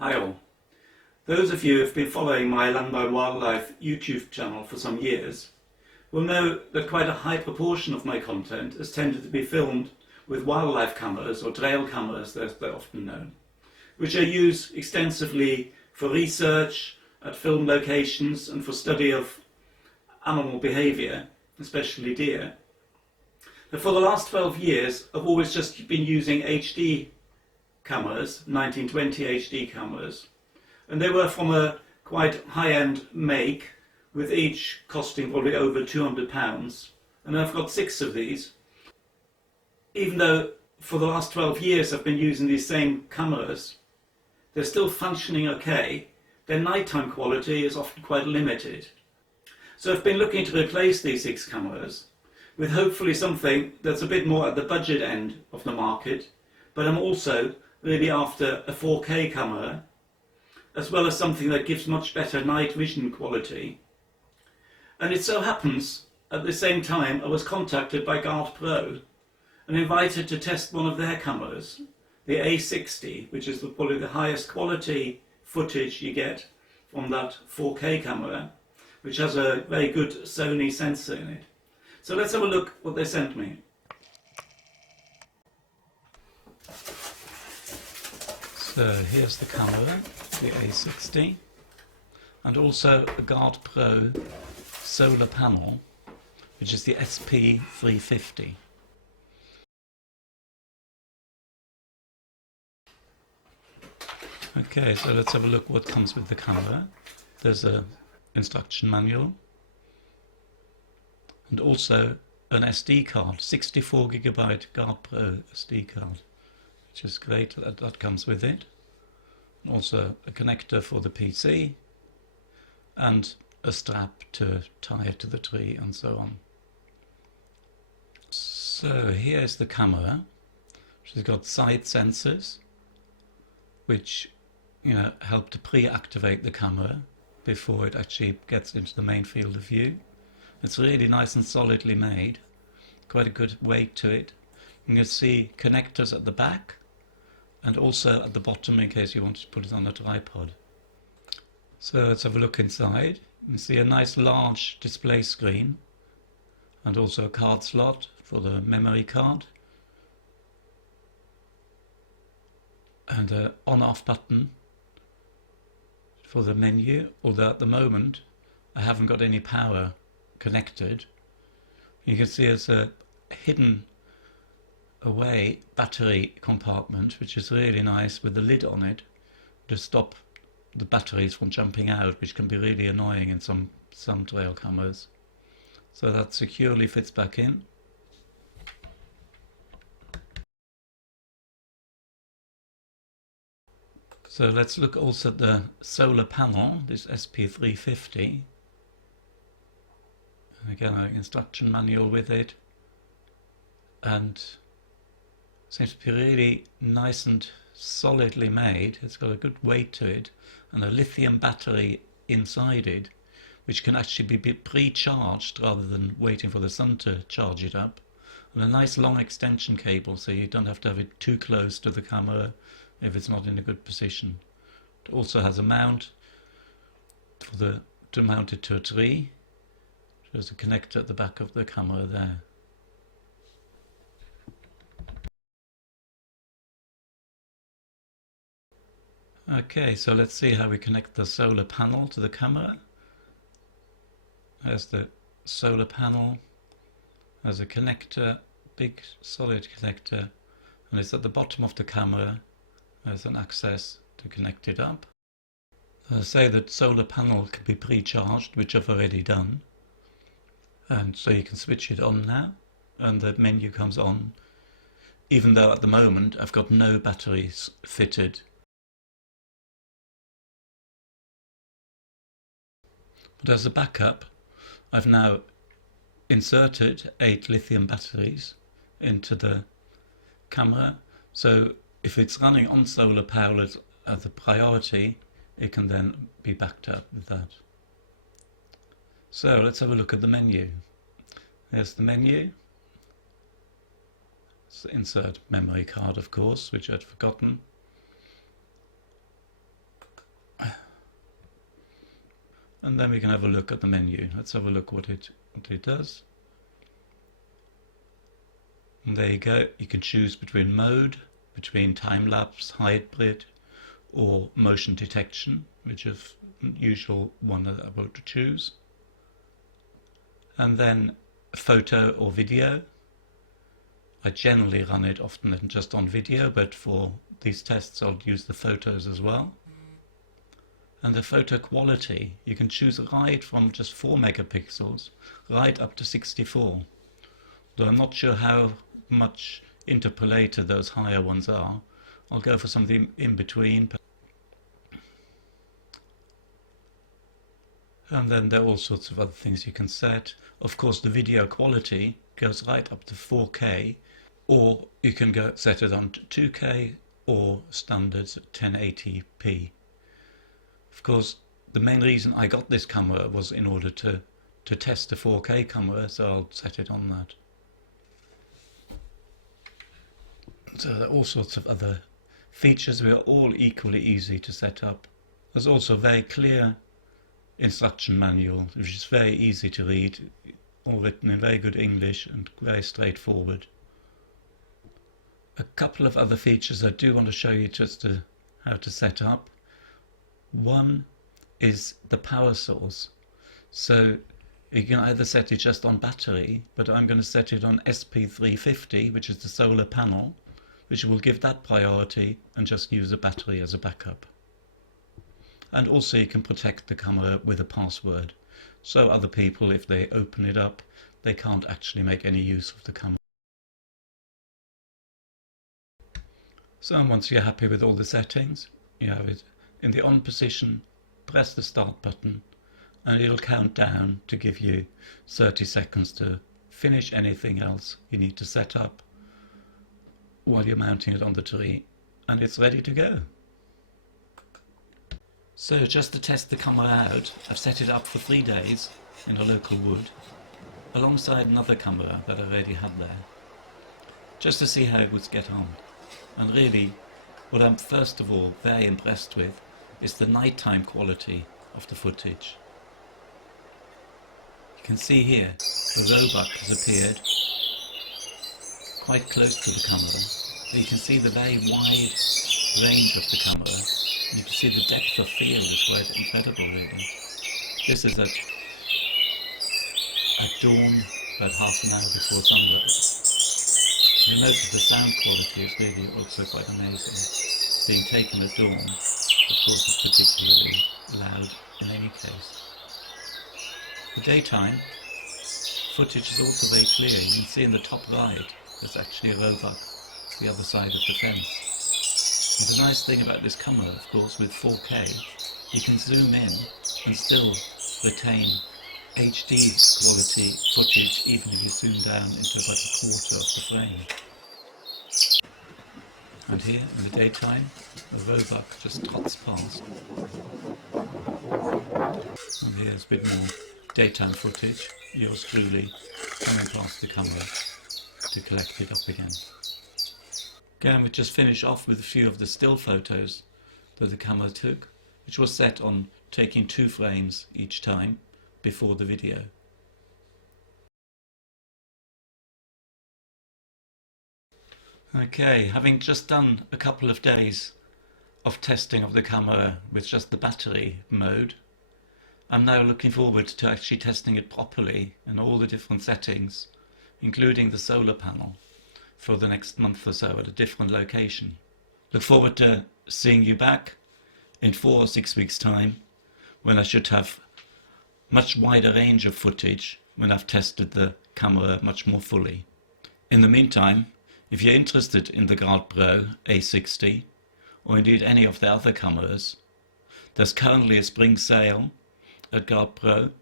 Hi all. Those of you who have been following my LangbeinWildlife YouTube channel for some years will know that quite a high proportion of my content has tended to be filmed with wildlife cameras, or trail cameras as they're often known, which are used extensively for research at film locations and for study of animal behaviour, especially deer. But for the last 12 years I've always just been using HD cameras, 1920 HD cameras, and they were from a quite high-end make, with each costing probably over £200, and I've got 6 of these. Even though for the last 12 years I've been using these same cameras, they're still functioning okay. Their nighttime quality is often quite limited. So I've been looking to replace these 6 cameras with hopefully something that's a bit more at the budget end of the market, but I'm also really after a 4K camera, as well as something that gives much better night vision quality. And it so happens, at the same time, I was contacted by GardePro and invited to test one of their cameras, the A60, which is probably the highest quality footage you get from that 4K camera, which has a very good Sony sensor in it. So let's have a look what they sent me. So here's the camera, the A60, and also a GuardPro solar panel, which is the SP350. Okay, so let's have a look what comes with the camera. There's an instruction manual and also an SD card, 64GB GardePro SD card, which is great that comes with it. Also a connector for the PC and a strap to tie it to the tree and so on. So here's the camera, which has got side sensors which help to pre-activate the camera before it actually gets into the main field of view. It's really nice and solidly made, quite a good weight to it. You can see connectors at the back and also at the bottom in case you want to put it on a tripod. So let's have a look inside. You can see a nice large display screen and also a card slot for the memory card and an on-off button for the menu, although at the moment I haven't got any power connected. You can see there's a hidden away battery compartment, which is really nice, with the lid on it to stop the batteries from jumping out, which can be really annoying in some trail cameras. So that securely fits back in. So let's look also at the solar panel, this SP350. Again, an instruction manual with it, and seems to be really nice and solidly made. It's got a good weight to it and a lithium battery inside it, which can actually be pre-charged rather than waiting for the sun to charge it up, and a nice long extension cable, so you don't have to have it too close to the camera if it's not in a good position. It also has a mount to mount it to a tree. There's a connector at the back of the camera there. Okay, so let's see how we connect the solar panel to the camera. There's the solar panel. There's a connector, big solid connector, and it's at the bottom of the camera. There's an access to connect it up. I say that solar panel can be pre-charged, which I've already done. And so you can switch it on now, and the menu comes on, even though at the moment I've got no batteries fitted. But as a backup, I've now inserted 8 lithium batteries into the camera, so if it's running on solar power as a priority, it can then be backed up with that. So let's have a look at the menu. There's the menu. So insert memory card, of course, which I'd forgotten. And then we can have a look at the menu. Let's have a look what it does. And there you go. You can choose between mode, between time-lapse, hybrid, or motion detection, which is the usual one that I'm about to choose. And then photo or video. I generally run it often just on video, but for these tests I'll use the photos as well. And the photo quality, you can choose right from just 4 megapixels right up to 64. Though I'm not sure how much interpolated those higher ones are. I'll go for something in between. And then there are all sorts of other things you can set. Of course, the video quality goes right up to 4K, or you can set it on 2K or standards at 1080p. Of course, the main reason I got this camera was in order to test a 4K camera, so I'll set it on that. So there are all sorts of other features which are all equally easy to set up. There's also a very clear instruction manual, which is very easy to read, all written in very good English and very straightforward. A couple of other features I do want to show you just how to set up. One is the power source. So you can either set it just on battery, but I'm going to set it on SP350, which is the solar panel, which will give that priority and just use a battery as a backup. And also you can protect the camera with a password, so other people, if they open it up, they can't actually make any use of the camera. So once you're happy with all the settings, you have it in the on position, press the start button and it'll count down to give you 30 seconds to finish anything else you need to set up while you're mounting it on the tree, and it's ready to go. So just to test the camera out, I've set it up for 3 days in a local wood alongside another camera that I already had there, just to see how it would get on. And really what I'm first of all very impressed with is the nighttime quality of the footage. You can see here a roebuck has appeared quite close to the camera. You can see the very wide range of the camera. You can see the depth of field is quite incredible really. This is at dawn, about half an hour before sunrise. You'll notice the sound quality is really also quite amazing. Being taken at dawn, of course, is particularly loud in any case. The daytime footage is also very clear. You can see in the top right there's actually a roebuck the other side of the fence. And the nice thing about this camera, of course, with 4K, you can zoom in and still retain HD quality footage even if you zoom down into about a quarter of the frame. And here in the daytime, a roebuck just trots past. And here's a bit more daytime footage, yours truly coming past the camera to collect it up again. Again, we just finish off with a few of the still photos that the camera took, which was set on taking 2 frames each time before the video. Okay, having just done a couple of days of testing of the camera with just the battery mode, I'm now looking forward to actually testing it properly in all the different settings, including the solar panel, for the next month or so at a different location. Look forward to seeing you back in 4 or 6 weeks' time, when I should have much wider range of footage, when I've tested the camera much more fully. In the meantime, if you're interested in the GardePro A60, or indeed any of the other cameras, there's currently a spring sale at GuardPro,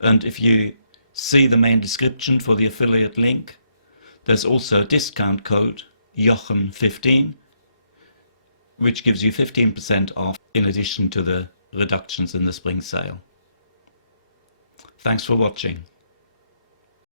and if you see the main description for the affiliate link, there's also a discount code, Jochen15, which gives you 15% off in addition to the reductions in the spring sale. Thanks for watching.